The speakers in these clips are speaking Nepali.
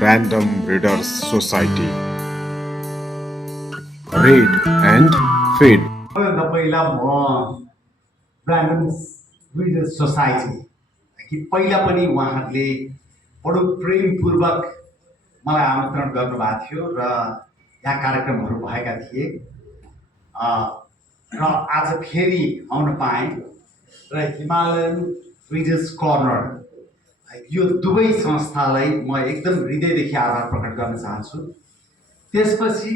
Random Readers Society. Read and feed. सबैभन्दा पहिला म ब्रान्डन रिडर्स सोसाइटी कि पहिला पनि उहाँहरूले बडो प्रेमपूर्वक मलाई आमन्त्रण गर्नुभएको थियो र यहाँ कार्यक्रमहरू भएका थिए र आज फेरि आउन पाएँ र हिमालयन रिडर्स कर्नर यो दुवै संस्थालाई म एकदम हृदयदेखि आभार प्रकट गर्न चाहन्छु। त्यसपछि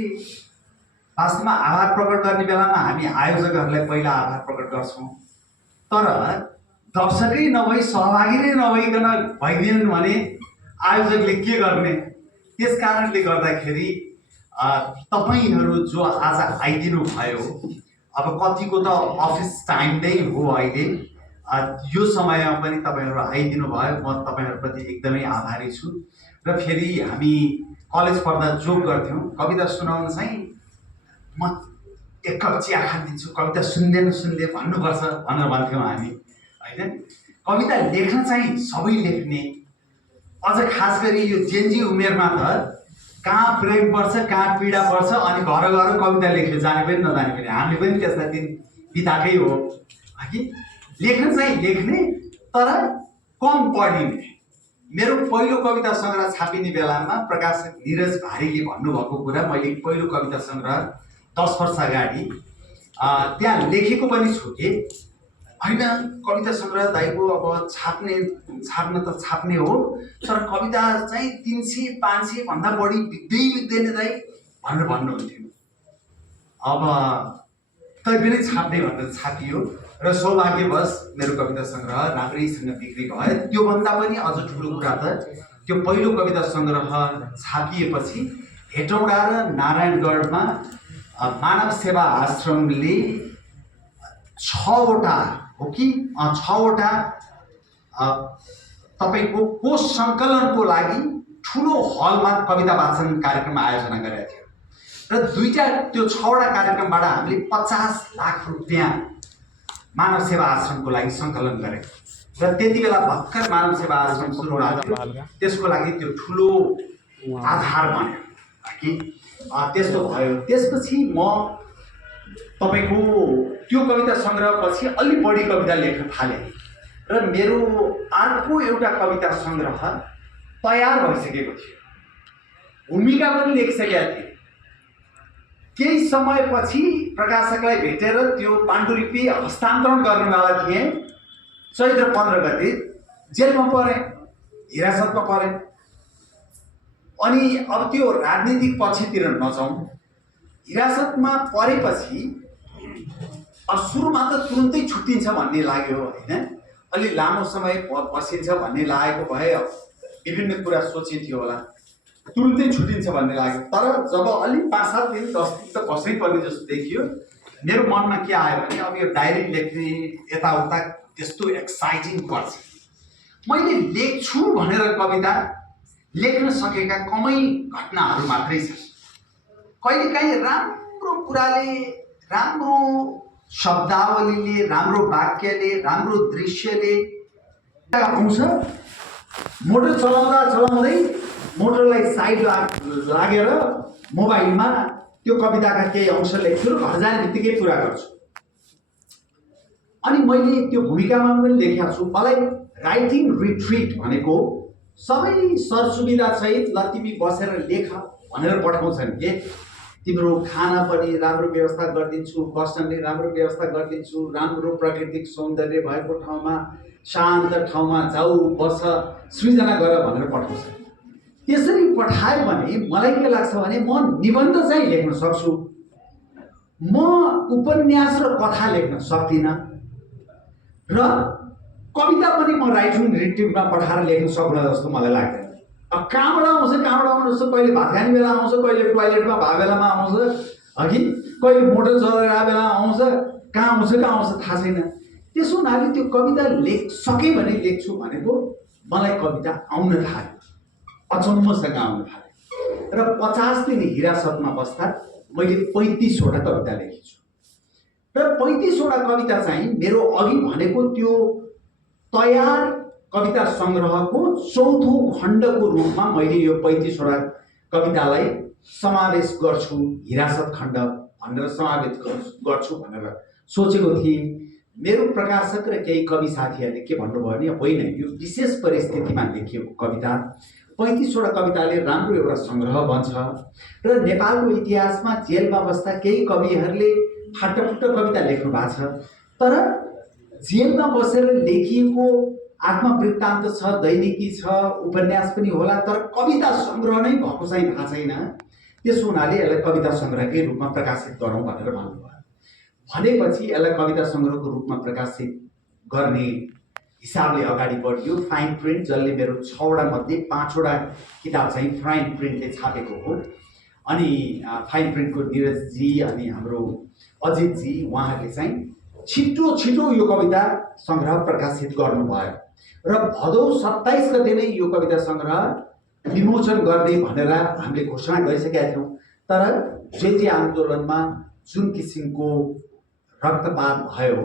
वास्तवमा आभार प्रकट गर्ने बेलामा हामी आयोजकहरूलाई पहिला आभार प्रकट गर्छौँ, तर दर्शकै नभई सहभागी नै नभइकन भइदिएन भने आयोजकले के गर्ने। त्यस कारणले गर्दाखेरि तपाईँहरू जो आज आइदिनु भयो, अब कतिको त अफिस टाइम नै हो अहिले, यो समयमा पनि तपाईँहरू आइदिनु भयो, म तपाईँहरूप्रति एकदमै आभारी छु। र फेरि हामी कलेज पढ्दा जोक गर्थ्यौँ, कविता सुनाउन चाहिँ म एक कप चिया खानिदिन्छु, कविता सुन्दै भन्नुपर्छ भनेर भन्थ्यौँ हामी, होइन। कविता लेख्न चाहिँ सबै लेख्ने, अझ खास गरी यो जेन्जी उमेरमा त कहाँ प्रेम पर्छ, कहाँ पीडा पर्छ, अनि घर घर कविता लेख्यो, जाने पनि नजाने पनि। हामीले पनि त्यस्ता दिन बिताएकै हो कि लेख्न चाहिँ लेख्ने तर कम पढिने। मेरो पहिलो कविता सङ्ग्रह छापिने बेलामा प्रकाशक निरज भारीले भन्नुभएको कुरा मैले पहिलो कविता सङ्ग्रह 10 वर्ष अगाडि त्यहाँ लेखेको पनि छु कि होइन, कविता सङ्ग्रह दाइको अब छाप्न त छाप्ने हो, तर कविता चाहिँ 300-500 भन्दा बढी बिग्दैन दाइ भनेर भन्नुहुन्थ्यो। अब तैपनि छाप्ने भनेर छापियो र सौभाग्यवश मेरो कविता सङ्ग्रह राम्रैसँग बिक्री भयो। त्योभन्दा पनि अझ ठुलो कुरा त त्यो पहिलो कविता सङ्ग्रह छापिएपछि हेटौँडा र नारायणगढमा मानव सेवा आश्रमले 6वटा हो कि 6वटा तपाईँको कोष सङ्कलनको लागि ठुलो हलमा कविता वाचन कार्यक्रम आयोजना गरेका थियो र त्यो 6वटा कार्यक्रमबाट हामीले 50 लाख रुपियाँ मानव सेवा आश्रमको लागि सङ्कलन गरेको र त्यति बेला भर्खर मानव सेवा आश्रम सुरु भएको थियो। त्यसको लागि त्यो ठुलो आधार बन्यो कि त्यस्तो भयो। त्यसपछि म तपाईँको त्यो कविता सङ्ग्रहपछि अलि बढी कविता लेख्न थालेँ र मेरो अर्को एउटा कविता सङ्ग्रह तयार भइसकेको थियो, भूमिका पनि लेखिसकेका थिएँ। केही समयपछि प्रकाशकलाई भेटेर त्यो पाण्डुलिपि हस्तान्तरण गर्नवाला थिएँ। चैत्र 15 गते जेलमा परेँ, हिरासतमा परेँ। अनि अब त्यो राजनीतिक पक्षतिर नजाउँ, हिरासतमा परेपछि सुरुमा त तुरुन्तै छुट्टिन्छ भन्ने लाग्यो, होइन, अलि लामो समय बसिन्छ भन्ने लागेको भए विभिन्न कुरा सोचिन्थ्यो होला, तुरुन्तै छुट्टिन्छ भन्ने लाग्यो। तर जब अलि 5-7 दिन 10 दिन त बस्नै पर्ने जस्तो देखियो, मेरो मनमा के आयो भने अब यो डायरी लेख्ने यताउता त्यस्तो एक्साइटिङ पर्छ। मैले लेख्छु भनेर कविता लेख्न सकेका कमै घटनाहरू मात्रै छन्। कहिलेकाहीँ राम्रो कुराले, राम्रो शब्दावलीले, राम्रो वाक्यले, राम्रो दृश्यले आउँछ। मोटर चलाउँदै मोटरलाई साइड लागेर मोबाइलमा त्यो कविताका केही अंश लेख्छु र घर जाने बित्तिकै पुरा गर्छु। अनि मैले त्यो भूमिकामा पनि लेखेको छु। मलाई राइटिङ रिट्रिट भनेको सबै सरसुविधा सहित ल तिमी बसेर लेख भनेर पठाउँछन् के, तिम्रो खाना पनि राम्रो व्यवस्था गरिदिन्छु, बस्ने राम्रो व्यवस्था गरिदिन्छु, राम्रो प्राकृतिक सौन्दर्य भएको ठाउँमा, शान्त ठाउँमा जाऊ, बस, सृजना गर भनेर पठाउँछन्। त्यसरी पठायो भने मलाई के लाग्छ भने म निबन्ध चाहिँ लेख्न सक्छु, म उपन्यास र कथा लेख्न सक्दिनँ र कविता पनि म राइटिङ रिट्रिटमा पठाएर लेख्न सक्ला जस्तो मलाई लाग्दैन। अब कहाँबाट आउँछ, कहिले भात खाने बेला आउँछ, कहिले टोइलेटमा भएको बेलामा आउँछ, अघि कहिले मोटर चलाएर आएको बेला आउँछ, कहाँ आउँछ थाहा छैन। त्यसो हुनाले त्यो कविता सकेँ भने लेख्छु भनेको मलाई कविता आउन थाल्यो, अचम्मसँग आउन थाल्यो। र 50 दिन हिरासतमा बस्दा मैले 35वटा कविता लेखेको छु र 35वटा कविता चाहिँ मेरो अघि भनेको त्यो तयार कविता सङ्ग्रहको चौथो खण्डको रूपमा मैले यो 35वटा कवितालाई समावेश गर्छु, हिरासत खण्ड भनेर समावेश गर्छु भनेर सोचेको थिएँ। मेरो प्रकाशक र केही कवि साथीहरूले के भन्नुभयो भने होइन, यो विशेष परिस्थितिमा लेखिएको कविता 35वटा कविताले राम्रो एउटा सङ्ग्रह बन्छ र नेपालको इतिहासमा जेलमा बस्दा केही कविहरूले फाटाफुट्ट कविता लेख्नु भएको छ, तर जेलमा बसेर लेखिएको आत्मवृत्तान्त छ, दैनिकी छ, उपन्यास पनि होला, तर कविता सङ्ग्रह नै भएको चाहिँ थाहा छैन। त्यसो हुनाले यसलाई कविता सङ्ग्रहकै रूपमा प्रकाशित गरौँ भनेर भन्नुभयो। भनेपछि यसलाई कविता सङ्ग्रहको रूपमा प्रकाशित गर्ने हिसाबले अगाडि बढ्यो। फाइन प्रिन्ट, जसले मेरो 6वटा मध्ये 5वटा किताब चाहिँ फाइन प्रिन्टले छापेको हो। अनि फाइन प्रिन्टको निरजजी अनि हाम्रो अजितजी उहाँहरूले चाहिँ छिटो छिटो यो कविता सङ्ग्रह प्रकाशित गर्नुभयो र भदौ 27 गते नै यो कविता सङ्ग्रह विमोचन गर्ने भनेर हामीले घोषणा गरिसकेका थियौँ। तर जे आन्दोलनमा जुन किसिमको रक्तपात भयो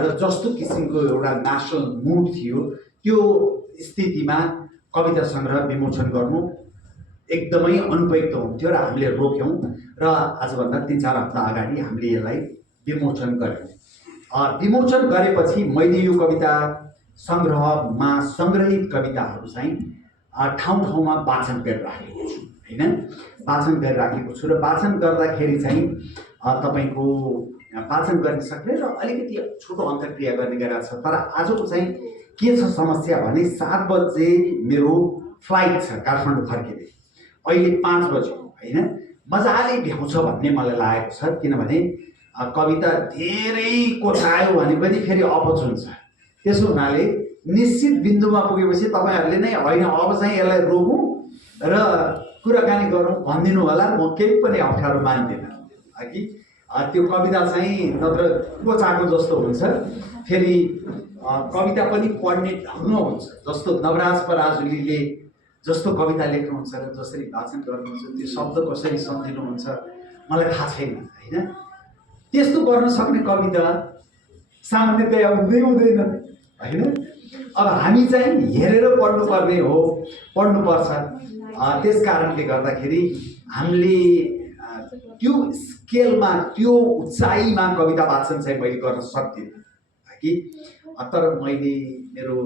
र जस्तो किसिमको एउटा नेसनल मुड थियो, त्यो स्थितिमा कविता सङ्ग्रह विमोचन गर्नु एकदमै अनुपयुक्त हुन्थ्यो र हामीले रोक्यौँ र आजभन्दा 3-4 हप्ता अगाडि हामीले यसलाई विमोचन गऱ्यौँ। विमोचन गरेपछि मैले यो कविता सङ्ग्रहमा सङ्ग्रहित कविताहरू चाहिँ ठाउँ ठाउँमा वाचन गरिराखेको छु, होइन, वाचन गरिराखेको छु र वाचन गर्दाखेरि चाहिँ तपाईँको वाचन गर्न सक्ने र अलिकति छोटो अन्तर्क्रिया गर्ने गरेको छ। तर आजको चाहिँ के छ समस्या भने 7 बजे मेरो फ्लाइट छ काठमाडौँ फर्किने, अहिले 5 बज्यो, होइन, मजाले भ्याउँछ भन्ने मलाई लागेको छ। किनभने कविता धेरै कोठायो भने पनि फेरि अपच हुन्छ। त्यसो हुनाले निश्चित बिन्दुमा पुगेपछि तपाईँहरूले नै होइन अब चाहिँ यसलाई रोकौँ र कुराकानी गरौँ भनिदिनु होला, म केही पनि अप्ठ्यारो मान्दिनँ कि त्यो कविता चाहिँ नत्र कोचाको जस्तो हुन्छ, फेरि कविता पनि पढ्ने ढङ्ग हुन्छ। जस्तो नवराज पराजुलीले जस्तो कविता लेख्नुहुन्छ र जसरी वाचन गर्नुहुन्छ, त्यो शब्द कसरी सम्झिनुहुन्छ मलाई थाहा छैन, होइन। त्यस्तो गर्न सक्ने कविता सामान्यतया हुँदैन, होइन। अब हामी चाहिँ हेरेर पढ्नुपर्ने हो, पढ्नुपर्छ। त्यस कारणले गर्दाखेरि हामीले त्यो स्केलमा, त्यो उचाइमा कविता वाचन चाहिँ मैले गर्न सक्दिनँ कि। तर मैले मेरो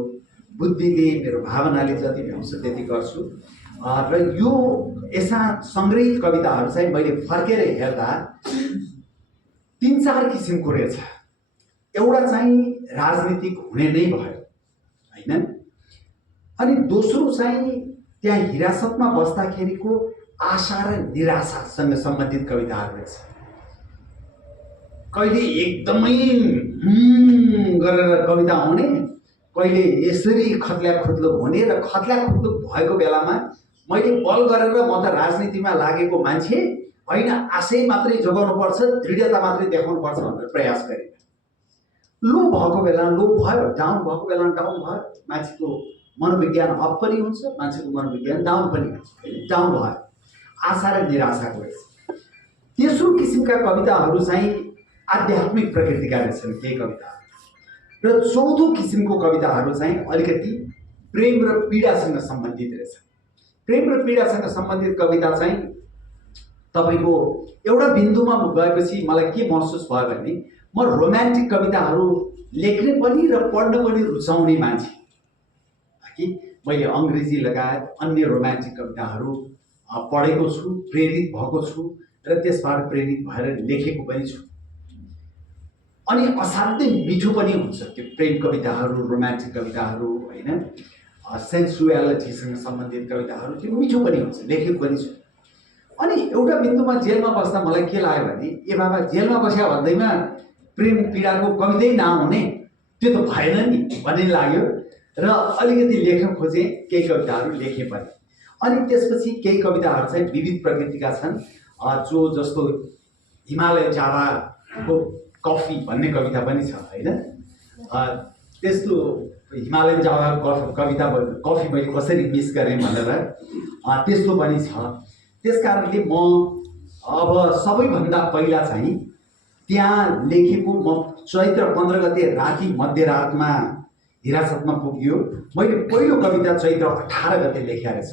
बुद्धिले, मेरो भावनाले जति भ्याउँछ त्यति गर्छु। र यो यसा सङ्ग्रहित कविताहरू चाहिँ मैले फर्केर हेर्दा 3-4 किसिमको रहेछ। एउटा चाहिँ राजनीतिक हुने नै भयो, होइन। अनि दोस्रो चाहिँ त्यहाँ हिरासतमा बस्दाखेरिको आशा र निराशासँग सम्बन्धित कविताहरू रहेछ। कहिले एकदमै गरेर कविता आउने, कहिले यसरी खत्ल्याखुत्लुक हुने र खत्ल्याखुत्लुक भएको बेलामा मैले बल गरेर म त राजनीतिमा लागेको मान्छे होइन, आशय मात्रै जोगाउनुपर्छ, दृढता मात्रै देखाउनुपर्छ भनेर प्रयास गरेँ। लो भएको बेला लो भयो, डाउन भएको बेला डाउन भयो। मान्छेको मनोविज्ञान अप पनि हुन्छ, मान्छेको मनोविज्ञान डाउन पनि हुन्छ, डाउन भयो। आशा र निराशाको रहेछ। तेस्रो किसिमका कविताहरू चाहिँ आध्यात्मिक प्रकृतिका रहेछन् केही कविताहरू, र चौथो किसिमको कविताहरू चाहिँ अलिकति प्रेम र पीडासँग सम्बन्धित रहेछ। प्रेम र पीडासँग सम्बन्धित कविता चाहिँ तपाईँको एउटा बिन्दुमा गएपछि मलाई के महसुस भयो भने म रोमान्टिक कविताहरू लेख्ने पनि र पढ्न पनि रुचाउने मान्छे कि। मैले अङ्ग्रेजी लगायत अन्य रोमान्टिक कविताहरू पढेको छु, प्रेरित भएको छु र त्यसबाट प्रेरित भएर लेखेको पनि छु। अनि असाध्यै मिठो पनि हुन्छ त्यो प्रेम कविताहरू, रोमान्टिक कविताहरू, होइन, सेन्सुअलिटीसँग सम्बन्धित कविताहरू, त्यो मिठो पनि हुन्छ, लेखेको पनि छु। अनि एउटा बिन्दुमा जेलमा बस्दा मलाई के लाग्यो भने ए बाबा जेलमा बस्या भन्दैमा प्रेम पीडाको कवितै नआउने, त्यो त भएन नि भन्ने लाग्यो र अलिकति लेख्न खोजेँ, केही कविताहरू लेखेँ पनि। अनि त्यसपछि केही कविताहरू चाहिँ विविध प्रकृतिका छन्, जो जस्तो हिमालय जावाको कफी भन्ने कविता पनि छ, होइन। त्यस्तो हिमालयन जावा कविता कफी मैले कसरी मिस गरेँ भनेर त्यस्तो पनि छ। त्यस कारणले म अब सबैभन्दा पहिला चाहिँ त्यहाँ लेखेको, म चैत्र 15 गते राति मध्यरातमा हिरासतमा पुग्यो। मैले पहिलो कविता चैत्र 18 गते लेखेको रहेछ।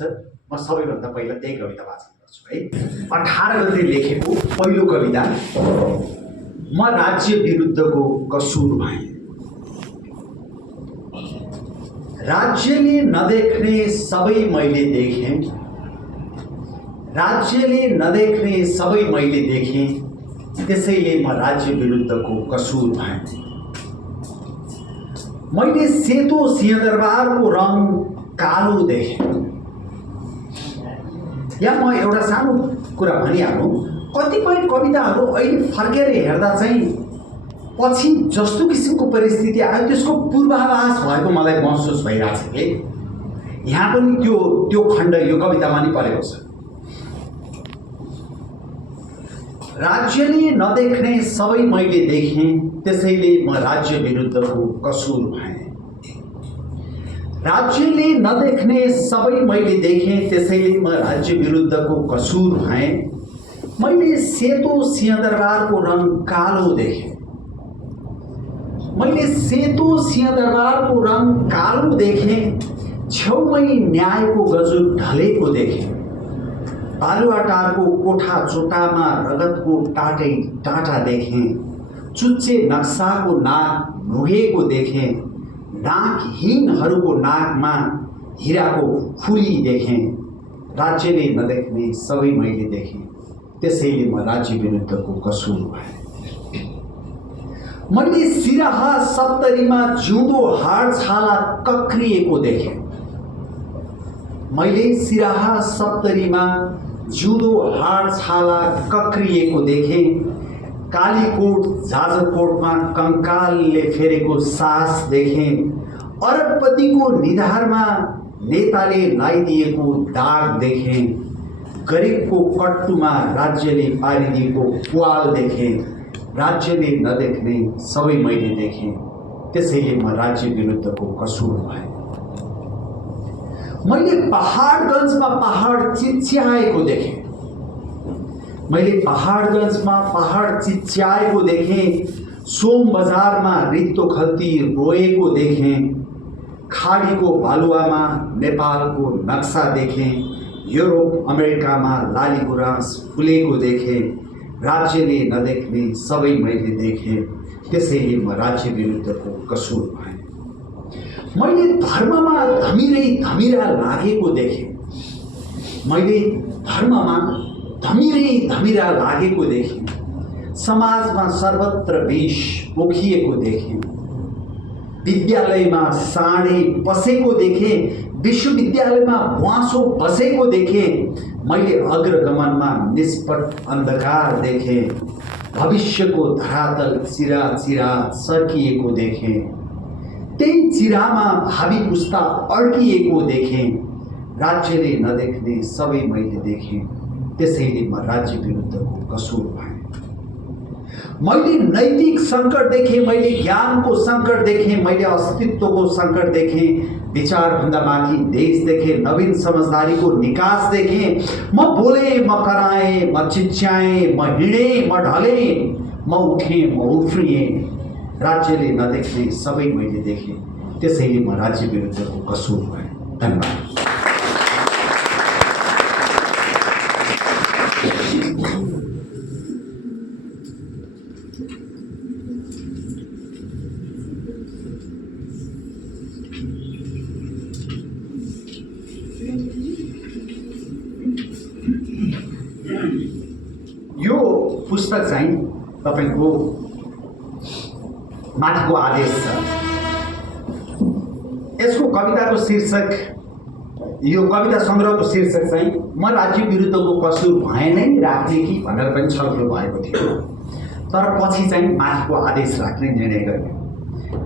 म सबैभन्दा पहिला त्यही कविता वाचन गर्छु है। 18 गते लेखेको पहिलो कविता, म राज्य विरुद्धको कसूर भएँ। राज्यले नदेख्ने सबै मैले देखेँ, राज्यले नदेख्ने सबै मैले देखेँ, त्यसैले म राज्य विरुद्धको कसूर भएँ। मैले सेतो सिंहदरबारको रङ कालो देखेँ। यहाँ म एउटा सानो कुरा भनिहालौँ, कतिपय कविताहरू अहिले फर्केर हेर्दा चाहिँ पछि जस्तो किसिमको परिस्थिति आयो त्यसको पूर्वाभास भएको मलाई महसुस भइरहेछ कि यहाँ पनि त्यो खण्ड यो कवितामा नि परेको छ। राज्यले नदेख्ने सबै मैले देखेँ, त्यसैले म राज्य विरुद्धको कसूर भएँ। राज्यले नदेख्ने सबै मैले देखेँ, त्यसैले म राज्य विरुद्धको कसूर भएँ। मैले सेतो सिंहदरबारको रङ कालो देखेँ। मैले सेतो सिंहदरबारको रङ कालो देखेँ, छेउमै न्यायको गजुर ढलेको देखेँ। बालुवाटारको कोठा चोटामा रगतको टाटै टाटा देखेँ। चुच्चे नक्साको नाक नुहेको देखेँ। नाकहीनहरूको नाकमा हिराको फुली देखेँ। राज्यले नदेख्ने सबै मैले देखेँ, त्यसैले म राज्य विरुद्धको कसूर भएँ। मैले सिराहा 70मा जिउँदो हाड छाला कक्रिएको देखेँ। मैले सिराहा 70मा जिउँदो हाड छाला कक्रिएको देखेँ। कालीकोट जाजरकोटमा कंकालले फेरेको सास देखेँ। अरबपतिको निधारमा नेताले लगाइदिएको दाग देखेँ। गरिबको कट्टुमा राज्यले पारिदिएको पुवाल देखेँ। राज्यले नदेख्ने सबै मैले देखेँ, त्यसैले म राज्य विरुद्धको कसूर भएँ। मैले पहाडगञ्जमा पहाड चिच्याएको देखेँ। मैले पहाडगञ्जमा पहाड चिच्याएको देखेँ। सोम बजारमा रित्तो खल्ती रोएको देखेँ। खाडीको बालुवामा नेपालको नक्सा देखेँ। युरोप अमेरिकामा लाली गुराँस फुलेको देखेँ। राज्यले नदेख्ने सबै मैले देखेँ, त्यसैले म राज्य विरुद्धको कसूर भएँ। मैले धर्ममा धमिरै धमिरा लागेको देखेँ। मैले धर्ममा धमिरै धमिरा लागेको देखेँ। समाजमा सर्वत्र विष पोखिएको देखेँ। विद्यालयमा साँडे बसेको देखेँ। विश्वविद्यालयमा ब्वाँसो बसेको देखेँ। मैले अग्रगमनमा निष्पट अन्धकार देखेँ। भविष्यको धरातल चिरा चिरा सर्किएको देखेँ। त्यही चिरामा भावी पुस्ता अड्किएको देखेँ। राज्यले नदेख्ने सबै मैले देखेँ, त्यसैले म राज्य विरुद्धको कसूर भएँ। मैले नैतिक सङ्कट देखेँ। मैले ज्ञानको सङ्कट देखेँ। मैले अस्तित्वको सङ्कट देखेँ। विचारभन्दा माथि देश देखेँ। नवीन समझदारीको निकास देखेँ। म बोलेँ, म कराएँ, म चिच्याएँ, म हिँडेँ, म ढलेँ, म उठेँ, म उफ्रिएँ। राज्यले नदेख्ने सबै मैले देखेँ, त्यसैले म राज्य विरुद्धको कसूर भएँ। धन्यवाद। यो पुस्तक चाहिँ तपाईको माथिको आदेश छ। यसको कविताको शीर्षक, यो कविता सङ्ग्रहको शीर्षक चाहिँ म राज्य विरुद्धको कसूर भए नै राख्ने कि भनेर पनि छलफल भएको थियो। तर पछि चाहिँ माथिको आदेश राख्ने निर्णय गरियो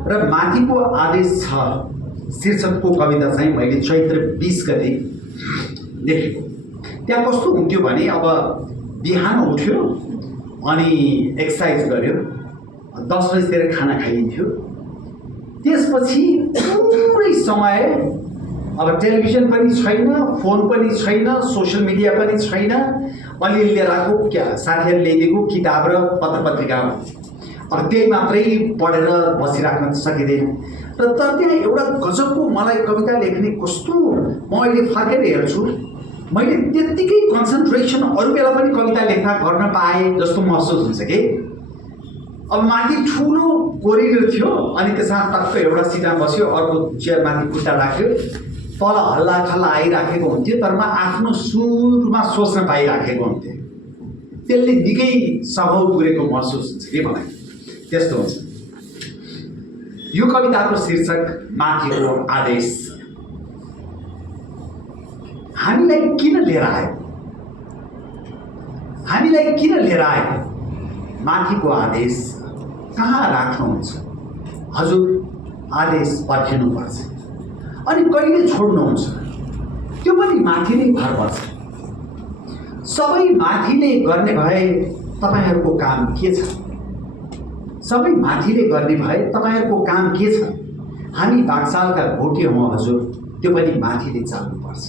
र माथिको आदेश छ शीर्षकको कविता चाहिँ मैले चैत्र 20 गते लेखेको। त्यहाँ कस्तो हुन्थ्यो भने अब बिहान उठ्यो अनि एक्सर्साइज गर्यो, 10 बजीतिर खाना खाइन्थ्यो। त्यसपछि पुरै समय अब टेलिभिजन पनि छैन, फोन पनि छैन, सोसियल मिडिया पनि छैन, अलिअलि लिएर आएको साथीहरूले ल्याइदिएको किताब र पत्र पत्रिका अब त्यही मात्रै पढेर बसिराख्न सकिँदैन र तर त्यहाँ एउटा गजबको मलाई कविता लेख्ने कस्तो म अहिले फर्केर हेर्छु मैले त्यत्तिकै कन्सन्ट्रेसन अरू बेला पनि कविता लेख्दा गर्न पाएँ जस्तो महसुस हुन्छ कि अब माथि ठुलो कोरिडोर थियो अनि त्यसमा टक्क एउटा सिटमा बस्यो अर्को चेयरमाथि खुट्टा राख्यो तल हल्ला खल्ला आइराखेको हुन्थ्यो तर म आफ्नो सुरमा सोच्न पाइराखेको हुन्थेँ त्यसले निकै सघाउ पुगेको महसुस हुन्छ कि मलाई त्यस्तो हुन्छ यो कविताको शीर्षक माथिको आदेश हामीलाई किन लिएर आयो माथिको आदेश कहाँ राख्नुहुन्छ हजुर आदेश पर्खिनुपर्छ अनि कहिले छोड्नुहुन्छ त्यो पनि माथि नै भर पर्छ सबै माथिले गर्ने भए तपाईहरुको काम के छ हामी बागसालका भोटे हौँ हजुर त्यो पनि माथिले चाल्नुपर्छ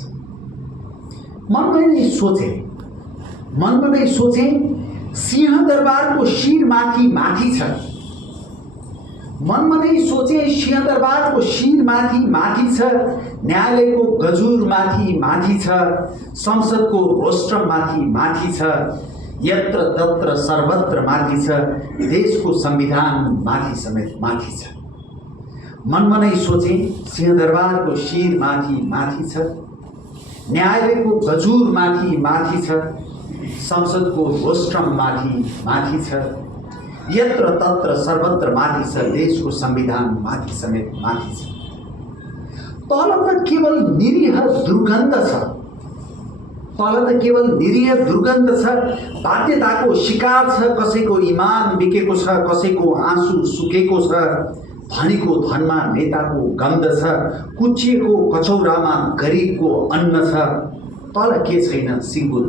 मनमा नै सोचे सिंहदरबारको शिर माथि छ न्यायालयको गजुर माथि छ संसदको रोस्ट्रम माथि छ यत्र तत्र सर्वत्र माथि छ देशको संविधान समेत माथि छ मनमा नै सोचे सिंहदरबारको शिर माथि छ न्यायालयको गजुर माथि छ संसदको रोस्ट्रम माथि छ यत्र तत्र सर्वत्र माथि छ देशको संविधान समेत माथि छ तल त केवल निरीह दुर्गन्ध छ बाध्यताको शिकार छ कसैको इमान बिकेको छ कसैको आँसु सुकेको छ धनीको धनमा नेताको गन्ध छ कुचिएको कचौरामा गरिबको अन्न छ तल के छैन सिङ्गो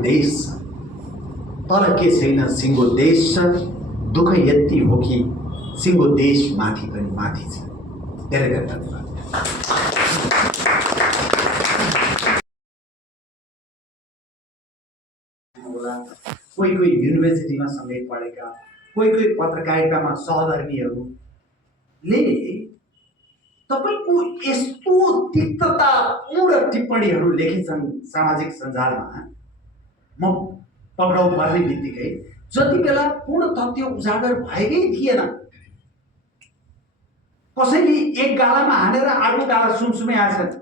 देश छ दुःख यति हो कि सिङ्गो देश माथि पनि माथि छ धेरै धेरै धन्यवाद कोही युनिभर्सिटीमा सँगै पढेका कोही पत्रकारितामा सहधर्मीहरूले तपाईको यस्तो तिक्ततापूर्ण टिप्पणीहरू लेखेछन् सामाजिक सञ्जालमा म पक्राउ पर्ने बित्तिकै जति बेला पूर्ण तथ्य उजागर भएकै थिएन कसैले एक गालामा हानेर अर्को गाला सुमसुमे आछन्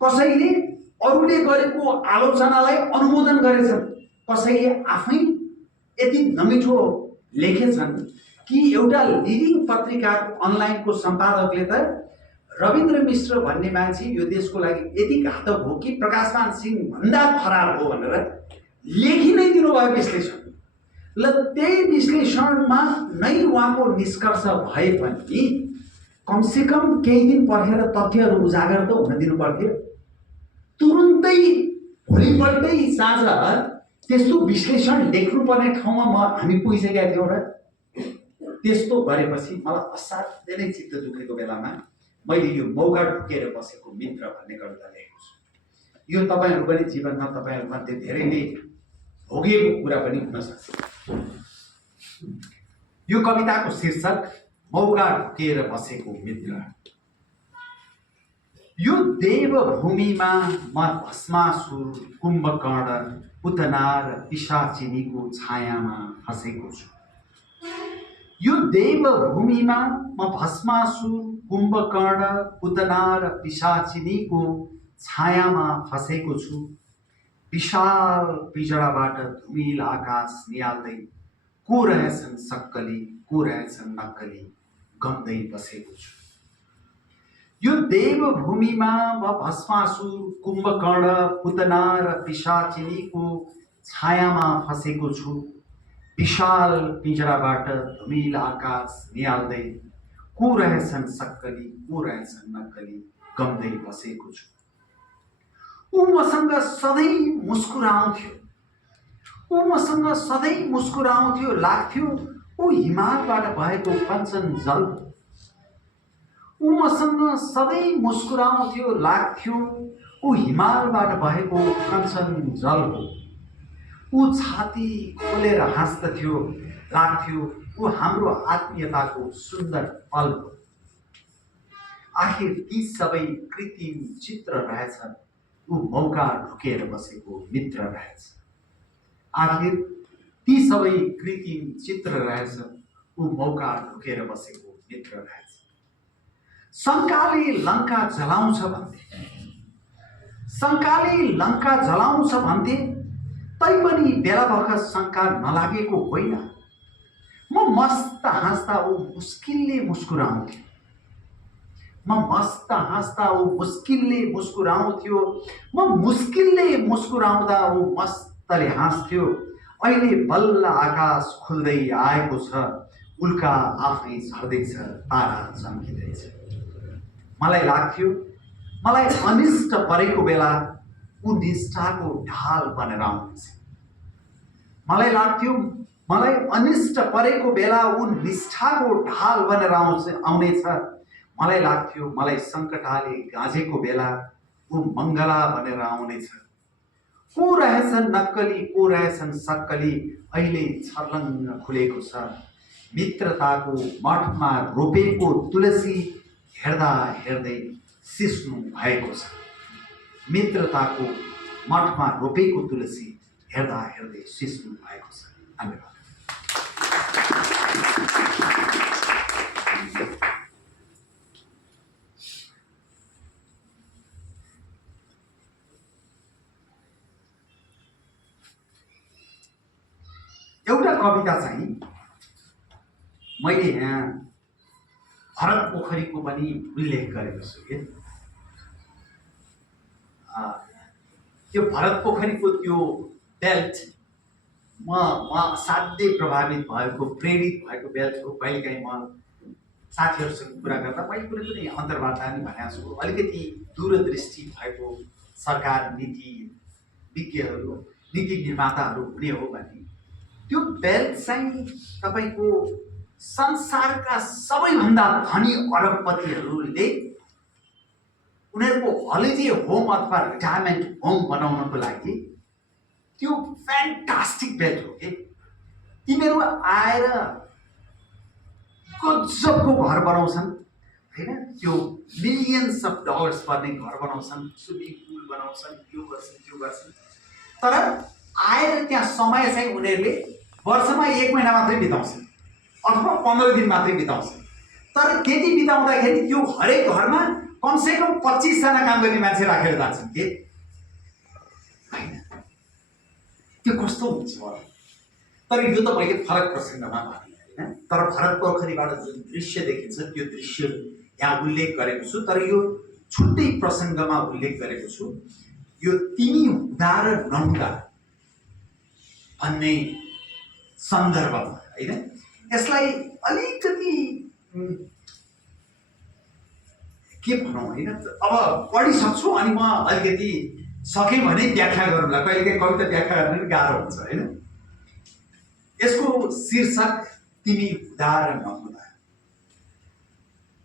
कसैले अरूले गरेको आलोचनालाई अनुमोदन गरेछन् कसैले आफै यति नमिठो लेखेछन् कि एउटा लिडिङ पत्रिकाको अनलाइनको सम्पादकले त रविन्द्र मिश्र भन्ने मान्छे यो देशको लागि यति घातक हो कि प्रकाशमान सिंह भन्दा खराब हो भनेर लेखि नै दिनुभयो विश्लेषण ल त्यही विश्लेषणमा नै उहाँको निष्कर्ष भए पनि कमसेकम केही दिन पर्खेर तथ्यहरू उजागर त हुन दिनु पर्थ्यो तुरुन्तै भोलिपल्टै साँझ त्यस्तो विश्लेषण लेख्नुपर्ने ठाउँमा हामी पुगिसकेका थियौँ र त्यस्तो गरेपछि मलाई असाध्यै नै चित्त दुखेको बेलामा मैले यो मौका ढुकेर बसेको मित्र भन्ने कविता लेखेको छु यो तपाईहरु पनि जीवनमा तपाईहरुमध्ये धेरैले भोगेको कुरा पनि हुन सक्छ यो कविताको शीर्षक मौका ढुकेर बसेको मित्र यो देवभूमिमा म भस्मासुर कुम्भकर्ण पुतना र पिशाचिनीको छायामा फसेको छु यो देवभूमिमा म भस्मासुर कुम्भकर्ण पुतना र पिशाचिनीको छायामा फसेको छु विशाल पिजडाबाट धुमिल आकाश निहाल्दै को रहेछन् सक्कली को रहेछन् नक्कली गम्दै बसेको छु यो देवभूमिमा म भस्मासुर कुम्भकर्ण पुतना र पिशाचिनीको छायामा फसेको छु विशाल पिंजडाबाट धुमिल आकाश निहाल्दै को रहेछन् सक्कली को रहेछन् नक्कली गम्दै बसेको छु ऊ मसँग सधैँ मुस्कुराउँथ्यो लाग्थ्यो ऊ हिमालबाट भएको कञ्चन जल ऊ मसँग सधैँ मुस्कुराउँथ्यो लाग्थ्यो ऊ हिमालबाट भएको कञ्चन जल हो ऊ छाती खोलेर हाँस्दथ्यो लाग्थ्यो ऊ हाम्रो आत्मीयताको सुन्दर पल हो। आखिर ती सबै कृत्रिम चित्र रहेछन्, ऊ मौका ढुकेर बसेको मित्र रहेछ। आखिर ती सबै कृत्रिम चित्र रहेछन्, ऊ मौका ढुकेर बसेको मित्र रहेछ। शङ्काले लङ्का जलाउँछ भन्थे, शङ्काले लङ्का जलाउँछ भन्थे, तैपनि बेला बखत शङ्का नलागेको होइन। म मस्त हाँस्दा ऊ मुस्किलले मुस्कुराउँथ्यो, म मस्त हाँस्दा ऊ मुस्किलले मुस्कुराउँथ्यो, म मुस्किलले मुस्कुराउँदा ऊ मस्तले हाँस्थ्यो। अहिले बल्ल आकाश खुल्दै आएको छ, उल्का आफै झर्दैछ, तारा चम्किँदैछ। मलाई लाग्थ्यो मलाई अनिष्ट परेको बेला ऊ निष्ठाको ढाल बनेर आउनेछ। मलाई लाग्थ्यो मलाई अनिष्ट परेको बेला ऊ निष्ठाको ढाल बनेर आउनेछ। मलाई लाग्थ्यो मलाई सङ्कटाले गाँजेको बेला ऊ मङ्गला बनेर आउनेछ। को रहेछन् नक्कली, को रहेछन् सक्कली, अहिले छर्लङ्ग खुलेको छ। मित्रताको मठमा रोपेको तुलसी हेर्दा हेर्दै सिस्नु भएको छ। मित्रताको मठमा रोपेको तुलसी हेर्दा हेर्दै सिस्नु भएको छ। धन्यवाद। एउटा कविता चाहिँ मैले यहाँ भरत पोखरीको पनि उल्लेख गरेको छु के। त्यो भरत पोखरीको त्यो बेल्ट म असाध्यै प्रभावित भएको, प्रेरित भएको बेल्ट हो। कहिलेकाहीँ म साथीहरूसँग कुरा गर्दा मैले कुनै पनि अन्तर्वार्ता नि भनेको छु, अलिकति दूरदृष्टि भएको सरकार नीति विज्ञहरू, नीति निर्माताहरू हुने हो भने त्यो बेल्ट चाहिँ तपाईँको संसारका सबैभन्दा धनी अरबपतिहरूले उनीहरूको हलिडे होम अथवा रिटायरमेन्ट होम बनाउनको लागि त्यो फ्यान्टास्टिक बेल्ट हो कि। तिनीहरू आएर गजबको घर बनाउँछन् होइन, त्यो मिलियन्स अफ डलर्स पर्ने घर बनाउँछन्, स्विमिङ पुल बनाउँछन्, यो गर्छन् त्यो गर्छन्। तर आएर त्यहाँ समय चाहिँ उनीहरूले वर्षमा 1 महिना मात्रै बिताउँछन् अथवा 15 दिन मात्रै बिताउँछन्। तर त्यति बिताउँदाखेरि त्यो हरेक घरमा कमसेकम 25 जना काम गर्ने मान्छे राखेर जान्छन् के होइन। त्यो कस्तो हुन्छ होला। तर यो त मैले फरक प्रसङ्गमा भने होइन। तर भरत पोखरीबाट जुन दृश्य देखिन्छ त्यो दृश्य यहाँ उल्लेख गरेको छु, तर यो छुट्टै प्रसङ्गमा उल्लेख गरेको छु। यो तिमी हुँदा र नहुँदा भन्ने सन्दर्भमा होइन। यसलाई अलिकति के भनौँ होइन, अब पढिसक्छु अनि म अलिकति सकेँ भने व्याख्या गरौँला। कहिलेकाहीँ कविता व्याख्या गर्न पनि गाह्रो हुन्छ होइन। यसको शीर्षक तिमी हुँदा र नहुँदा।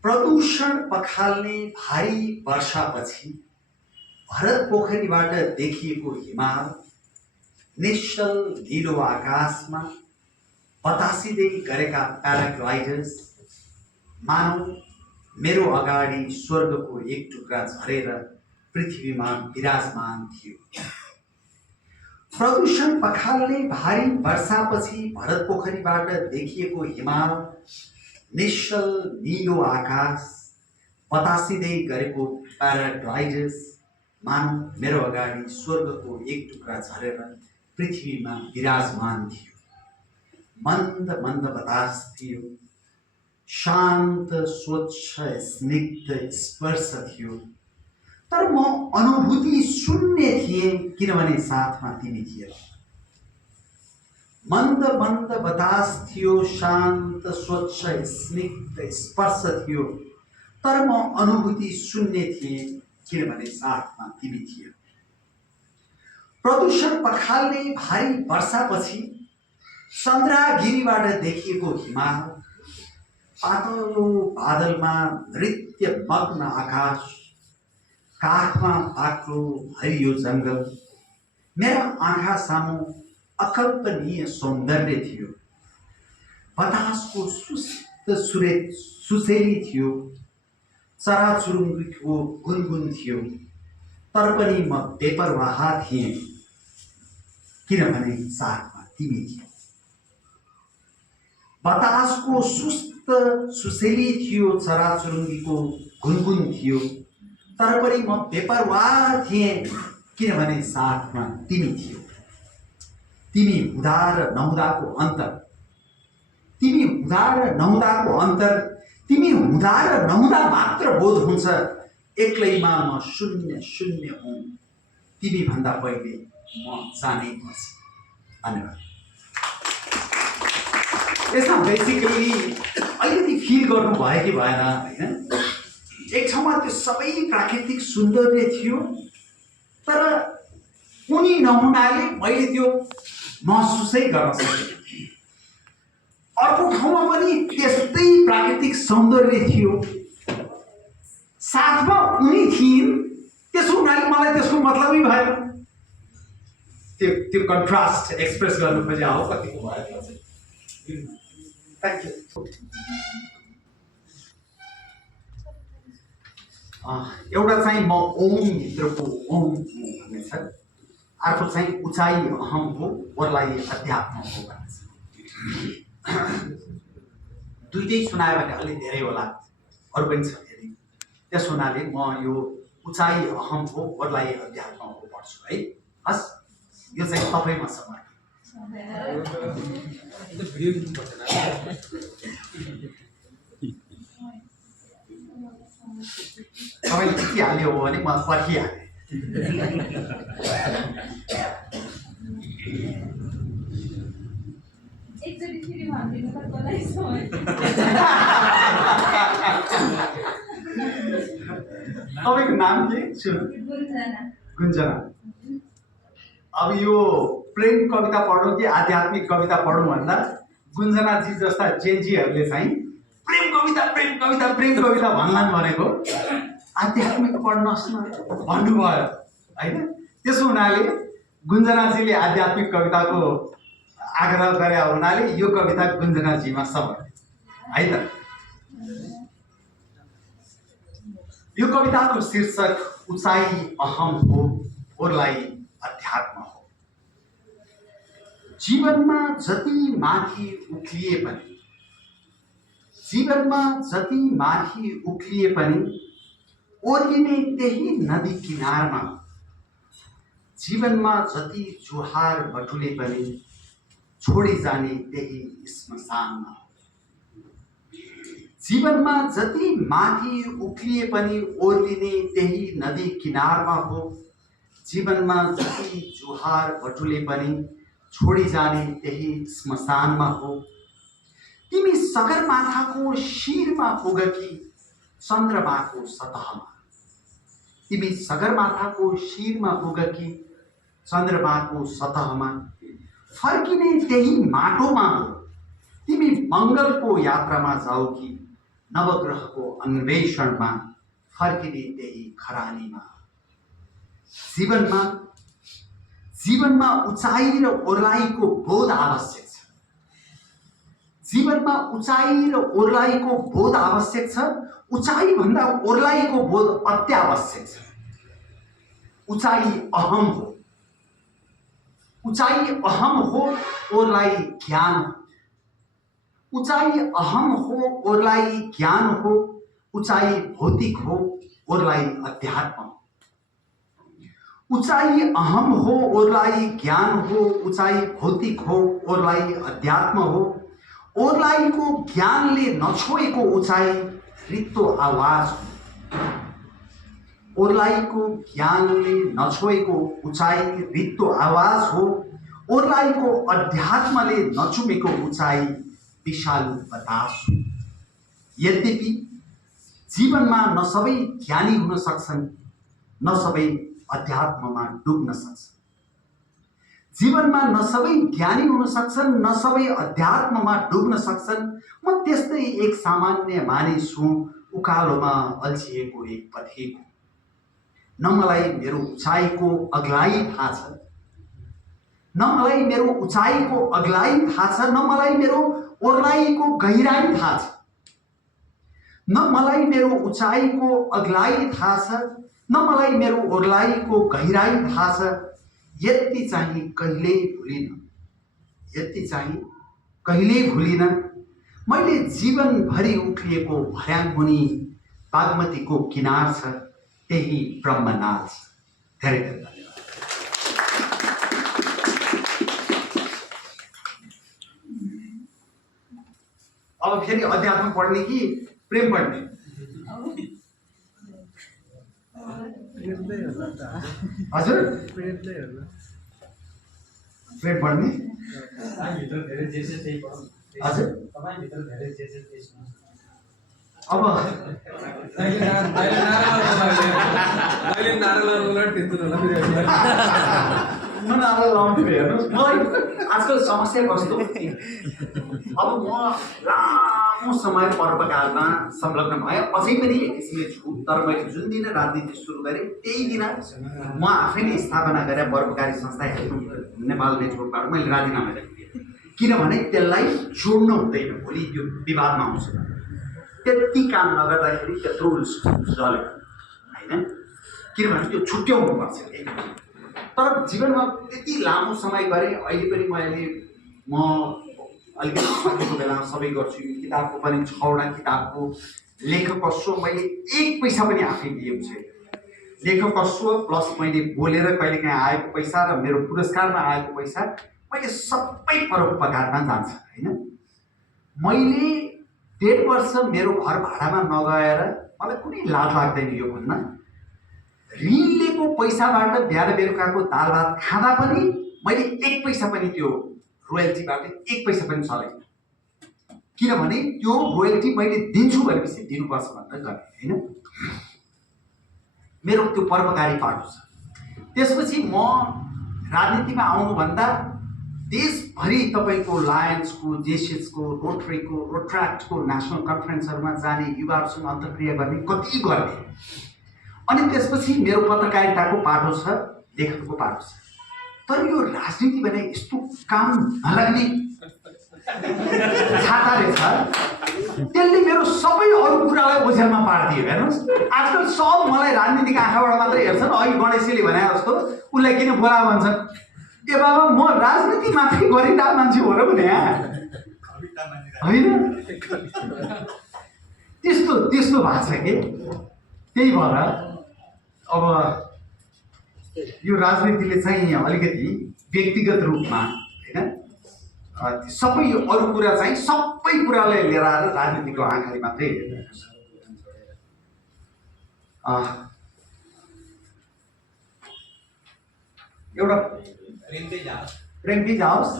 प्रदूषण पखाल्ने भारी वर्षापछि भरत पोखरीबाट देखिएको हिमाल निश्चल नीलो आकाशमा बतासिँदै गरेका प्याराग्लाइडर्स मानव मेरो अगाडि स्वर्गको एक टुक्रा झरेर पृथ्वीमा विराजमान थियो। प्रदूषण पखाल्ने भारी वर्षापछि भरत पोखरीबाट देखिएको हिमाल निश्चल नीलो आकाश बतासिँदै गरेको प्याराग्लाइडर्स मानव मेरो अगाडि स्वर्गको एक टुक्रा झरेर पृथ्वीमा विराजमान थियो। मन्द मन्द बतास थियो, शान्त स्वच्छ स्निग्ध स्पर्श थियो। तर म अनुभूति शून्य थिएँ किनभने साथमा तिमी थियौ। मन्द मन्द बतास थियो, शान्त स्वच्छ स्निग्ध स्पर्श थियो। तर म अनुभूति शून्य थिएँ किनभने साथमा तिमी थियौ। प्रदूषण पखाल्ने भारी वर्षापछि चन्द्रागिरीबाट देखिएको हिमाल पातलो बादलमा नृत्य मग्न आकाश, काखमा बाक्लो हरियो जङ्गल मेरा आँखा सामु अकल्पनीय सौन्दर्य थियो। बतासको सुस्त सुसेली थियो, चराचुरुङ्गीको गुनगुन थियो, तर पनि म बेपरवाह थिएँ किनभने साथमा तिमी थियौ। बतासको सुस्त सुसेली थियो, चराचुरुङ्गीको गुनगुन थियो, तर पनि म बेपरवाह थिएँ किनभने साथमा तिमी थियौ। तिमी हुँदा र नहुँदाको अन्तर, तिमी हुँदा र नहुँदाको अन्तर, तिमी हुँदा र नहुँदा मात्र बोध हुन्छ। एक्लैमा म शून्य शून्य हुँ, तिमी भन्दा पहिले म जानै पर्छ। धन्यवाद। यसमा बेसिकली अलिकति फिल गर्नुभयो कि भएन होइन? एक ठाउँमा त्यो सबै प्राकृतिक सौन्दर्य थियो, तर उनी नहुनाले मैले त्यो महसुसै गर्न सकेँ। अर्को ठाउँमा पनि त्यस्तै प्राकृतिक सौन्दर्य थियो, साथमा उनी थिइन्, त्यसो हुनाले मलाई त्यसको मतलबै भएन। त्यो कन्ट्रास्ट एक्सप्रेस गर्नु खोजे हो कतिको भयो चाहिँ। Thank you. एउटा चाहिँ म ओम भित्रको ओम हुँ भन्ने छ, अर्को चाहिँ उचाइ अहम हो वरलाई अध्यात्म हो भन्ने छ। दुइटै सुनायो भने अलि धेरै होला, अरू पनि छ फेरि। त्यस हुनाले म यो उचाइ अहम हो वरलाई अध्यात्म हो पढ्छु है। हस्, यो चाहिँ तपाईँमा समर्पण। तपाईँ लेखिहाल्यो हो भने म पर्खिहालेँ। तपाईँको नाम के? गुन्जना। अब यो प्रेम कविता पढौँ कि आध्यात्मिक कविता पढौँ भन्दा गुन्जनाजी जस्ता जेन्जीहरूले चाहिँ प्रेम कविता प्रेम कविता प्रेम कविता भन्लान् भनेको आध्यात्मिक पढ्नुहोस् न भन्नुभयो होइन? त्यसो हुनाले गुन्जनाजीले आध्यात्मिक कविताको आग्रह गरे हुनाले यो कविता गुन्जनाजीमा समर्पित है त। यो कविताको शीर्षक उचाइ अहम हो वरलाई अध्यात्म हो। जीवनमा जति माथि उक्लिए पनि, जीवनमा जति माथि उक्लिए पनि ओर्लिने त्यही नदी किनारमा, जीवनमा जति जुहार बटुले पनि छोडी जाने त्यही श्मशानमा। जीवनमा जति माथि उक्लिए पनि ओर्लिने त्यही नदी किनारमा हो, जीवनमा जति जुहार बटुले पनि छोडी जाने त्यही श्मशानमा हो। तिमी सगरमाथाको शिरमा पुग कि चन्द्रमाको सतहमा, तिमी सगरमाथाको शिरमा पुग कि चन्द्रमाको सतहमा, फर्किने त्यही माटोमा हो। तिमी मङ्गलको यात्रामा जाऊ कि नवग्रहको अन्वेषणमा, फर्किने त्यही खरानीमा। जीवनमा उचाइ र ओर्लाइको बोध आवश्यक छ। जीवनमा उचाइ र ओर्लाइको बोध आवश्यक छ। उचाइ भन्दा ओर्लाइको बोध अत्यावश्यक छ। उचाइ अहम हो, उचाइ अहम हो ओर्लाई ज्ञान हो। उचाइ अहम हो ओर्लाई ज्ञान हो। उचाइ भौतिक हो ओर्लाई अध्यात्म हो। उचाइ अहम हो ओर्लाई ज्ञान हो। उचाइ भौतिक हो ओर्लाई अध्यात्म हो। ओर्लाइको ज्ञानले नछोएको उचाइ रित्तो आवाज हो। ओर्लाइको ज्ञानले नछोएको उचाइ रित्तो आवाज हो। ओर्लाइको अध्यात्मले नचुमेको उचाइ विशालु बतास हो। यद्यपि जीवनमा न सबै ज्ञानी हुन सक्छन्, न सबै अध्यात्ममा डुब्न सक्छन्। जीवनमा न सबै ज्ञानी हुन सक्छन्, न सबै अध्यात्ममा डुब्न सक्छन्। म त्यस्तै एक सामान्य मानिस हुँ, उकालोमा अल्झिएको एक पथिक हुँ। न मलाई मेरो उचाइको अग्लाई थाहा छ, न मलाई मेरो उचाइको अग्लाई थाहा छ, न मलाई मेरो ओर्लाइको गहिराई थाहा छ। न मलाई मेरो उचाइको अग्लाई थाहा छ, न मलाई मेरो ओर्लाइको गहिराई थाहा छ। यति चाहिँ कहिल्यै भुलिन, यति चाहिँ कहिल्यै भुलिन। मैले जीवनभरि उक्लिएको भर्याङ मुनि बागमतीको किनार छ, त्यही ब्रह्मनाथ छ। धेरै धेरै धन्यवाद। अब फेरि अध्यात्म पढ्ने कि प्रेम पढ्ने? हजुर प्रेम पढ्ने? हजुर अब नारा लाउनु हेर्नुहोस्, मलाई आजकल समस्या कस्तो, अब म लामो समय परोपकारमा संलग्न भएँ, अझै पनि एक किसिमले छु। तर मैले जुन दिन राजनीति सुरु गरेँ त्यही दिन म आफैले स्थापना गरेर परोपकारी संस्था नेपाल नेटवर्कबाट मैले राजीनामा गरेँ। किनभने त्यसलाई जोड्नु हुँदैन, भोलि यो विवादमा आउँछ। त्यति काम नगर्दाखेरि त्यत्रो चल्यो होइन, किनभने त्यो छुट्याउनुपर्छ। तर जीवनमा त्यति लामो समय गरेँ। अहिले पनि म अलिकति सकेको बेलामा सबै गर्छु। यो किताबको पनि 6वटा किताबको लेखकस्व मैले 1 पैसा पनि आफै दिएको छैन। लेखकस्व प्लस मैले बोलेर कहिलेकाहीँ आएको पैसा र मेरो पुरस्कारमा आएको पैसा मैले सबै परोपकारमा जान्छ होइन। मैले 1.5 वर्ष मेरो घर भाडामा नगएर मलाई कुनै लाज लाग्दैन यो भन्न। ऋण लिएको पैसाबाट बिहान बेलुकाको दाल भात खाँदा पनि मैले 1 पैसा पनि त्यो रोयल्टीबाट 1 पैसा पनि चलेन। किनभने त्यो रोयल्टी मैले दिन्छु भनेपछि दिनुपर्छ भनेर गरेँ होइन। मेरो त्यो परोपकारी पाटो छ। त्यसपछि म राजनीतिमा आउनुभन्दा देशभरि तपाईँको लायन्सको, जेसिएसको, रोटरीको, रोट्र्याक्टको नेसनल कन्फरेन्सहरूमा जाने, युवाहरूसँग अन्तर्क्रिया गर्ने, कति गर्ने। अनि त्यसपछि मेरो पत्रकारिताको पाटो छ, लेखकको पाटो छ। तर यो राजनीति भने यस्तो काम नलाग्ने छाता रहेछ, त्यसले मेरो सबै अरू कुरालाई ओझेलमा पारिदियो। हेर्नुहोस्, आजकल सब मलाई राजनीतिको आँखाबाट मात्रै हेर्छन्। अहिले गणेशले भने जस्तो उसलाई किन बोला भन्छन्, ए बाबा म राजनीति मात्रै गरिरहेको मान्छे हो र भने होइन। त्यस्तो त्यस्तो भएको छ कि त्यही भएर अब यो राजनीतिले चाहिँ अलिकति व्यक्तिगत रूपमा होइन, सबै अरू कुरा चाहिँ सबै कुरालाई लिएर आएर राजनीतिको आँखाले मात्रै हेर्नु। एउटा प्रेमकै जाओस्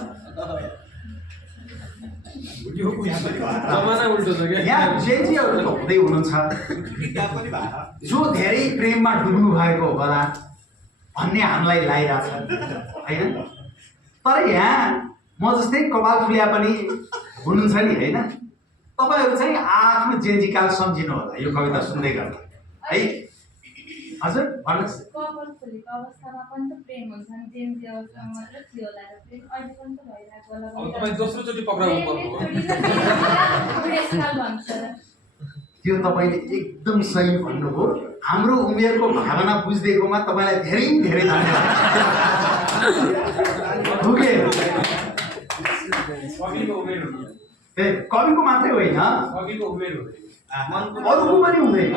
यहाँ जेजीहरू त हुँदै हुनुहुन्छ जो धेरै प्रेममा डुब्नु भएको होला भन्ने हामीलाई लागिरहेछ होइन। तर यहाँ म जस्तै कपाल फुल्या पनि हुनुहुन्छ नि होइन। तपाईँहरू चाहिँ आफ्नो जेन्जीकाल सम्झिनु होला यो कविता सुन्दै गर्दा है। हजुर भन्नुहोस्। कपाल फुलेको अवस्थामा पनि त प्रेम हुन्छ नि, जेन्जी अवस्थामा मात्र थियो होला र प्रेम अहिले पनि त भइरहेको होला। अब तपाईँ दोस्रोचोटि पक्राउनु पर्यो भन्छ। त्यो तपाईँले एकदम सही भन्नुभयो। हाम्रो उमेरको भावना बुझिदिएकोमा तपाईँलाई धेरै धेरै धन्यवाद। कविको मात्रै होइन, अरूको पनि हुँदैन।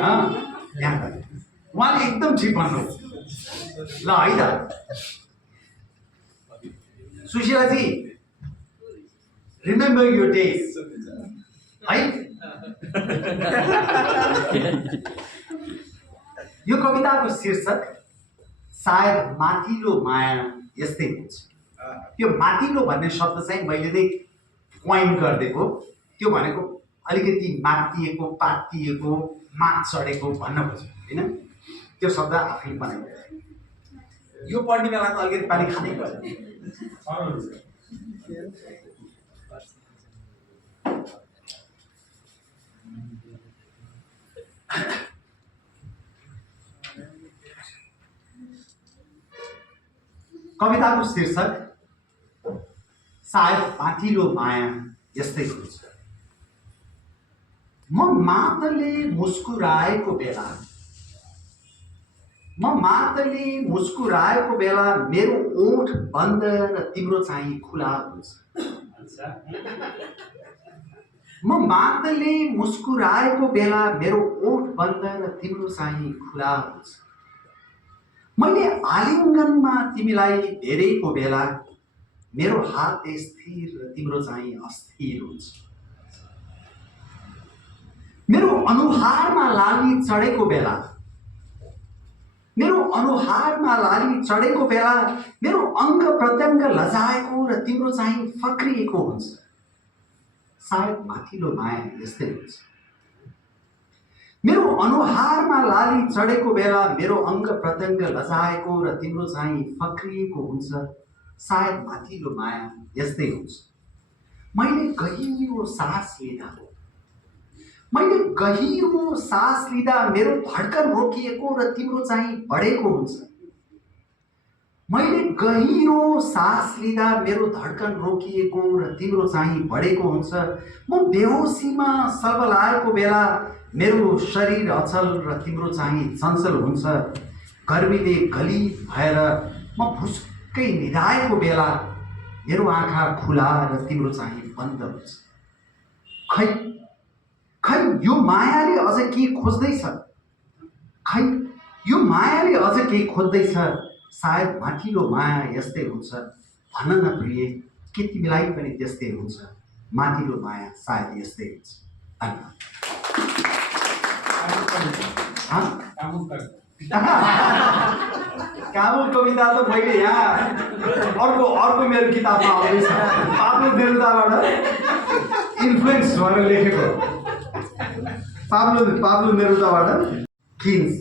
उहाँले एकदम ठिक भन्नु ल है त। सुशीलाजी रिमेम्बर योर डेज है। यो कविताको शीर्षक सायद माथिल्लो माया यस्तै हुन्छ। त्यो माथिल्लो भन्ने शब्द चाहिँ मैले नै पोइन्ट गरिदिएको। त्यो भनेको अलिकति माथिएको, पातिएको, माथ चढेको भन्न खोज्यो होइन। त्यो शब्द आफैले बनाइदियो। यो पढ्ने बेला त अलिकति पानी खानै पर्छ। कविताको शीर्षक सायद माथिल्लो माया यस्तै हुन्छ। म मात्रले मुस्कुराएको बेला मेरो ओठ बन्द र तिम्रो चाहिँ खुला हुन्छ। म मात्रले मुस्कुराएको बेला मेरो ओठ बन्द र तिम्रो चाहिँ खुला हुन्छ। मैले आलिङ्गनमा तिमीलाई हेरेको बेला मेरो हात स्थिर र तिम्रो चाहिँ अस्थिर हुन्छ। मेरो अनुहारमा लाली चढेको बेला मेरो अङ्ग प्रत्यङ्ग लजाएको र तिम्रो चाहिँ फक्रिएको हुन्छ। सायद माथिल्लो माया यस्तै हुन्छ। मेरो अनुहारमा लाली चढेको बेला मेरो अङ्ग प्रत्यङ्ग लजाएको र तिम्रो चाहिँ फक्रिएको हुन्छ। सायद माथिल्लो माया यस्तै हुन्छ। मैले गहिरो सास लिँदा मेरो धड्कन रोकिएको र तिम्रो चाहिँ बढेको हुन्छ। मैले गहिरो सास लिँदा मेरो धड्कन रोकिएको र तिम्रो चाहिँ बढेको हुन्छ। म बेहोसीमा सलबलाएको बेला मेरो शरीर अचल र तिम्रो चाहिँ चञ्चल हुन्छ। गर्मीले गलित भएर म भुस्कै निदाएको बेला मेरो आँखा खुला र तिम्रो चाहिँ बन्द हुन्छ। खै यो मायाले अझ के खोज्दैछ? सायद माथिल्लो माया यस्तै हुन्छ। भन न प्रिय, के तिमीलाई पनि त्यस्तै हुन्छ? माथिल्लो माया सायद यस्तै हुन्छ। कामुक कविता त मैले यहाँ अर्को मेरो किताबमा आउँदैछ। पाब्लो नेरुदाबाट इन्फ्लुएन्स भएर लेखेको। पाब्लो नेरुदाबाट किन्स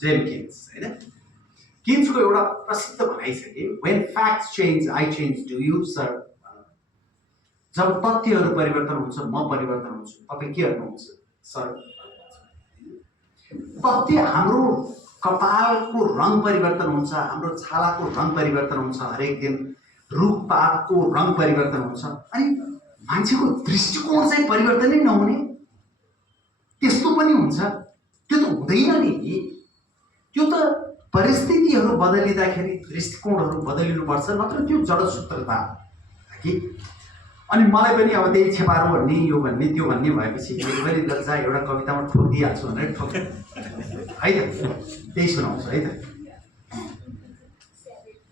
जेम किन्स होइन। किन्सको एउटा प्रसिद्ध भनाइ छ कि when facts change I change do you sir. जब तथ्यहरू परिवर्तन हुन्छ म परिवर्तन हुन्छु। तपाईँ के गर्नुहुन्छ सर? तथ्य हाम्रो कपालको रङ परिवर्तन हुन्छ, हाम्रो छालाको रङ परिवर्तन हुन्छ, हरेक दिन रुखपातको रङ परिवर्तन हुन्छ। अनि मान्छेको दृष्टिकोण चाहिँ परिवर्तनै नहुने त्यस्तो पनि हुन्छ? त्यो त हुँदैन नि। त्यो त परिस्थितिहरू बदलिँदाखेरि दृष्टिकोणहरू बदलिनुपर्छ, नत्र त्यो जडसूत्रता कि। अनि मलाई पनि अब त्यही छेपारो भन्ने यो भन्ने त्यो भन्ने भएपछि एकभरि लज्जा एउटा कवितामा ठोकिदिइहाल्छु भनेर है त, त्यही सुनाउँछु है त।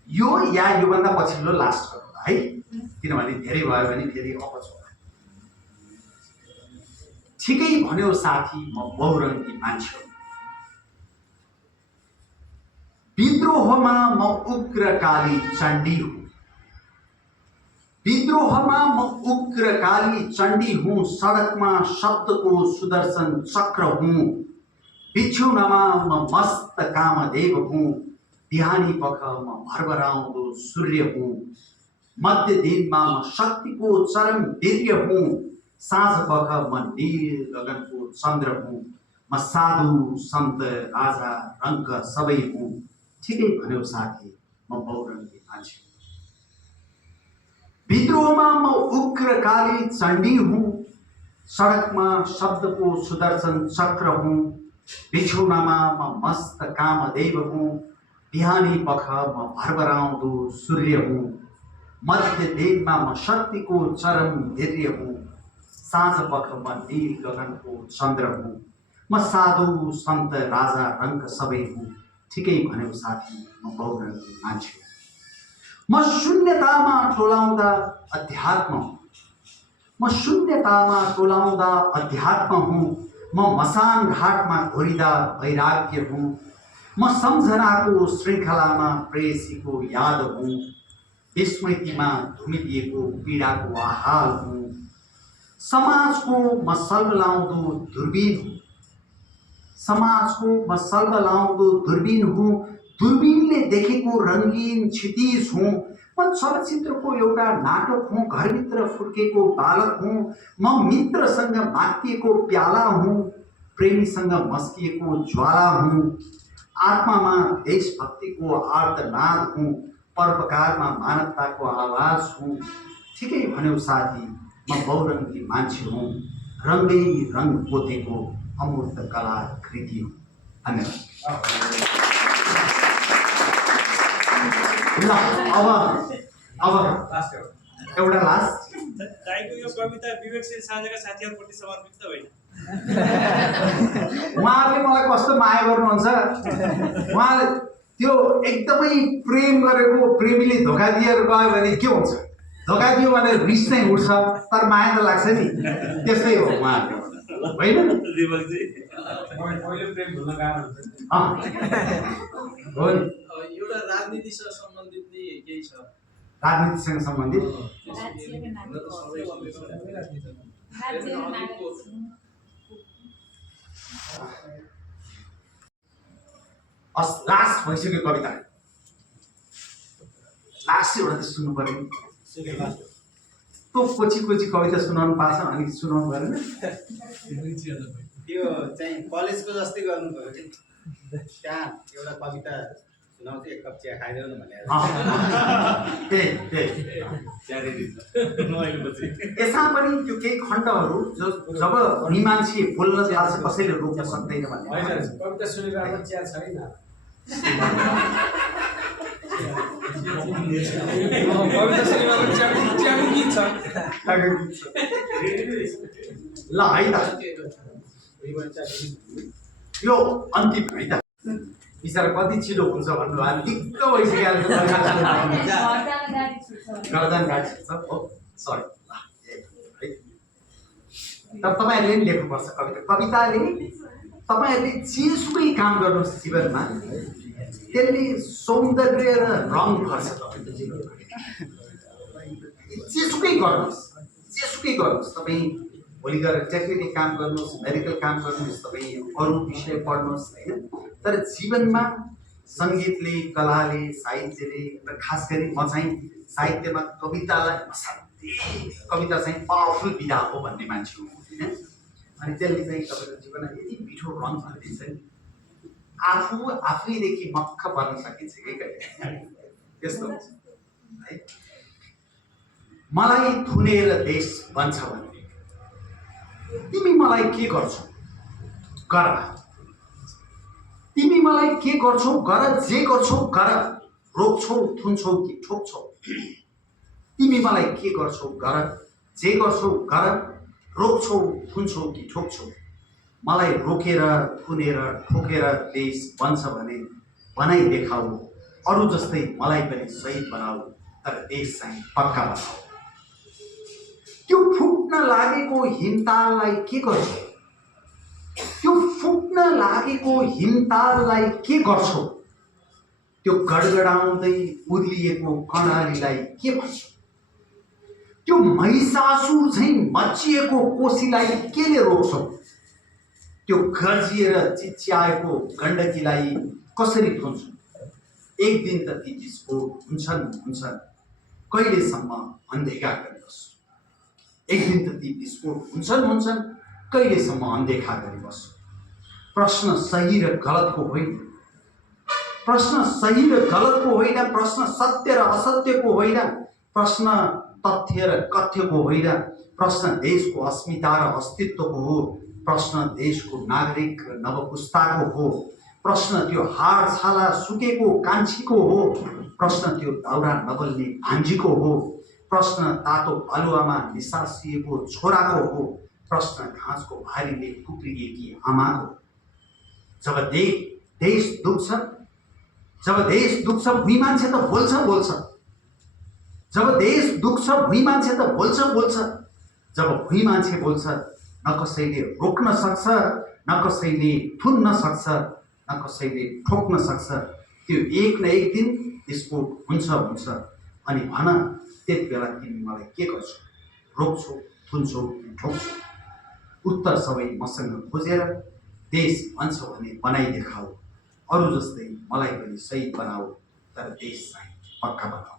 यो या योभन्दा पछिल्लो लास्ट गरौँ है, किनभने धेरै भयो भने फेरि अपच होला। ठिकै भन्यो साथी, म बहुरङ्गी मान्छे हुँ। विद्रोहमा म उग्र काली चण्डी हुँ। सडकमा शब्दको सुदर्शन चक्र हुँ। बिछौनामा म मस्त कामदेव हुँ। बिहानी पख म भरभराउँदो सूर्य हुँ। मध्य दिनमा म शक्तिको चरम वीर्य हुँ। साँझ पख म नील गगनको चन्द्र हुँ। म साधु सन्त राजा रङ्क सबै हुँ। ठिकै भन्यो साथी, म बहुरङ्गी मान्छे हुँ। विद्रोहमा म उग्र काली चण्डी हुँ। सडकमा शब्दको सुदर्शन चक्र हुँ। बिछौनामा म मस्त कामदेव हुँ। बिहानी पख म भरभराउँदो सूर्य हुँ। मध्य दिनमा म शक्तिको चरम वीर्य हुँ। साँझ पख म नील गगनको चन्द्र हुँ। म साधु सन्त राजा रङ्क सबै हुँ। ठिकै भन्यो साथी, म बहुरङ्गी मान्छे हुँ। म शून्यतामा टोलाउँदा अध्यात्म हुँ। म मसान घाटमा घोरिँदा वैराग्य हुँ। म सम्झनाको श्रृङ्खलामा प्रेयसीको याद हुँ। विस्मृतिमा धुमिदिएको पीडाको आहाल हुँ। समाजको म सल्बलाउँदो दूरबीन हुँ। दूरबीनले देखेको रङ्गीन क्षितिज हुँ। म चलचित्रको एउटा नाटक हुँ। घरभित्र फुर्केको बालक हुँ। म मित्रसँग मातिएको प्याला हुँ। प्रेमीसँग मस्किएको ज्वाला हुँ। आत्मामा देशभक्तिको आर्तनाद हुँ, परोपकारमा मानवताको आवाज हुँ। ठिकै भन्यौ साथी, म बहुरङ्गी मान्छे हुँ, रङ्गै रङ पोतेको अमूर्त कलाकृति हुँ। धन्यवाद। ल अब एउटा लास्ट। दाइको यो कविता विवेकशील साझाका साथीहरूप्रति समर्पित त होइन? उहाँले मलाई कस्तो माया गर्नुहुन्छ। उहाँले त्यो एकदमै प्रेम गरेको प्रेमीले धोका दिएर गयो भने के हुन्छ? धोका दियो भने रिस नै उठ्छ, तर माया त लाग्छ नि। त्यस्तै हो उहाँको, होइन? अहिले प्रेम भुल्न गाह्रो हुन्छ। हो नि। एउटा राजनीतिसँग सम्बन्धित नि केही छ? राजनीतिसँग सम्बन्धित लास्ट भइसक्यो कविता। लास्ट एउटा त सुन्नु पर्यो। तो कोची कविता सुनाउनु पार्छ अनि सुनाउनु परेन? त्यो चाहिँ कलेजको जस्तै गर्नुभयो कि त्यहाँ एउटा कविता सुनाउँछु, एक कप चिया खाइदेऊ न भनेर। यसमा पनि त्यो केही खण्डहरू जब मान्छे बोल्न थाल्छ कसैले रोक्न सक्दैन भन्ने। कविता सुनेर अब चिया छैन। कविता सुनेर अब चियाको गीत छ। ल है त, यो अन्तिम है त। बिचरा कति छिटो हुन्छ भन्नु भयो, दिक्क भइसक्यो। गर्दन गाडी छ हो, सरी। तर तपाईँहरूले पनि लेख्नुपर्छ कविता। कविताले तपाईँहरूले जेसुकै काम गर्नुहोस् जीवनमा, त्यसले सौन्दर्य र रङ भर्छ तपाईँको जीवनमा। जेसुकै गर्नुहोस् तपाईँ, भोलि गएर टेक्निकल काम गर्नुहोस्, मेडिकल काम गर्नुहोस्, तपाईँ अरू विषय पढ्नुहोस्, होइन? तर जीवनमा सङ्गीतले, कलाले, साहित्यले, र खास गरी म चाहिँ साहित्यमा कवितालाई कविता चाहिँ पावरफुल विधा हो भन्ने मान्छे हो, होइन? अनि त्यसले चाहिँ तपाईँको जीवनमा यति मिठो रङ भरिदिन्छ नि, आफैदेखि मक्ख पर्न सकिन्छ कि कहिले। त्यस्तो हुन्छ है। मलाई थुनेर देश बन्छ भने तिमी मलाई के गर्छौ गर। तिमी मलाई के गर्छौ गर, जे गर्छौ गर। रोक्छौ, थुन्छौ कि ठोक्छौ। तिमी मलाई के गर्छौ गर, जे गर्छौ गर। रोक्छौ, थुन्छौ कि ठोक्छौ। मलाई रोकेर, थुनेर, ठोकेर देश बन्छ भने बनाइ देखाऊ। अरू जस्तै मलाई पनि शहीद बनाऊ, तर देश चाहिँ पक्का बनाऊ। त्यो फुट्न लागेको हिमताललाई के गर्छौ? त्यो फुट्न लागेको हिमताललाई के गर्छौ? त्यो गडगडाउँदै उर्लिएको कर्णालीलाई के भन्छौ? त्यो महिषासुर झैँ मचिएको कोसीलाई केले रोक्छौ? त्यो गर्जिएर चिच्याएको गण्डकीलाई कसरी थुन्छौ? एक दिन त ती विस्फोट हुन्छन्, कहिलेसम्म अनदेखा गरिबस्छौ? एक दिन त ती विस्फोट हुन्छन्, कहिलेसम्म अनदेखा गरिबस्छौ? प्रश्न सही र गलतको होइन, प्रश्न सही र गलतको होइन, प्रश्न सत्य र असत्यको होइन, प्रश्न तथ्य र कथ्यको होइन, प्रश्न देशको अस्मिता र अस्तित्वको हो, प्रश्न देशको नागरिक र नवपुस्ताको हो, प्रश्न त्यो हाड छाला सुकेको कान्छीको हो, प्रश्न त्यो दाउरा नबल्ने भान्जीको हो, प्रश्न तातो बालुवामा निसासिएको छोराको हो, प्रश्न घाँसको भारीले कुप्रिएकी आमाको। जब देश दुख्छ भुइँ मान्छे त बोल्छ। जब देश दुख्छ भुइँ मान्छे त बोल्छ। जब भुइँ मान्छे बोल्छ, न कसैले रोक्न सक्छ, न कसैले थुन्न सक्छ, न कसैले ठोक्न सक्छ। त्यो एक न एक दिन विस्फोट हुन्छ। अनि भन, त्यति बेला तिमी मलाई के गर्छौ? रोक्छौ, थुन्छौ कि ठोक्छौ? उत्तर सबै मसँग खोजेर देश भन्छ भने बनाइ देखाऊ। अरू जस्तै मलाई पनि शहीद बनाऊ, तर देश चाहिँ पक्का बनाऊ।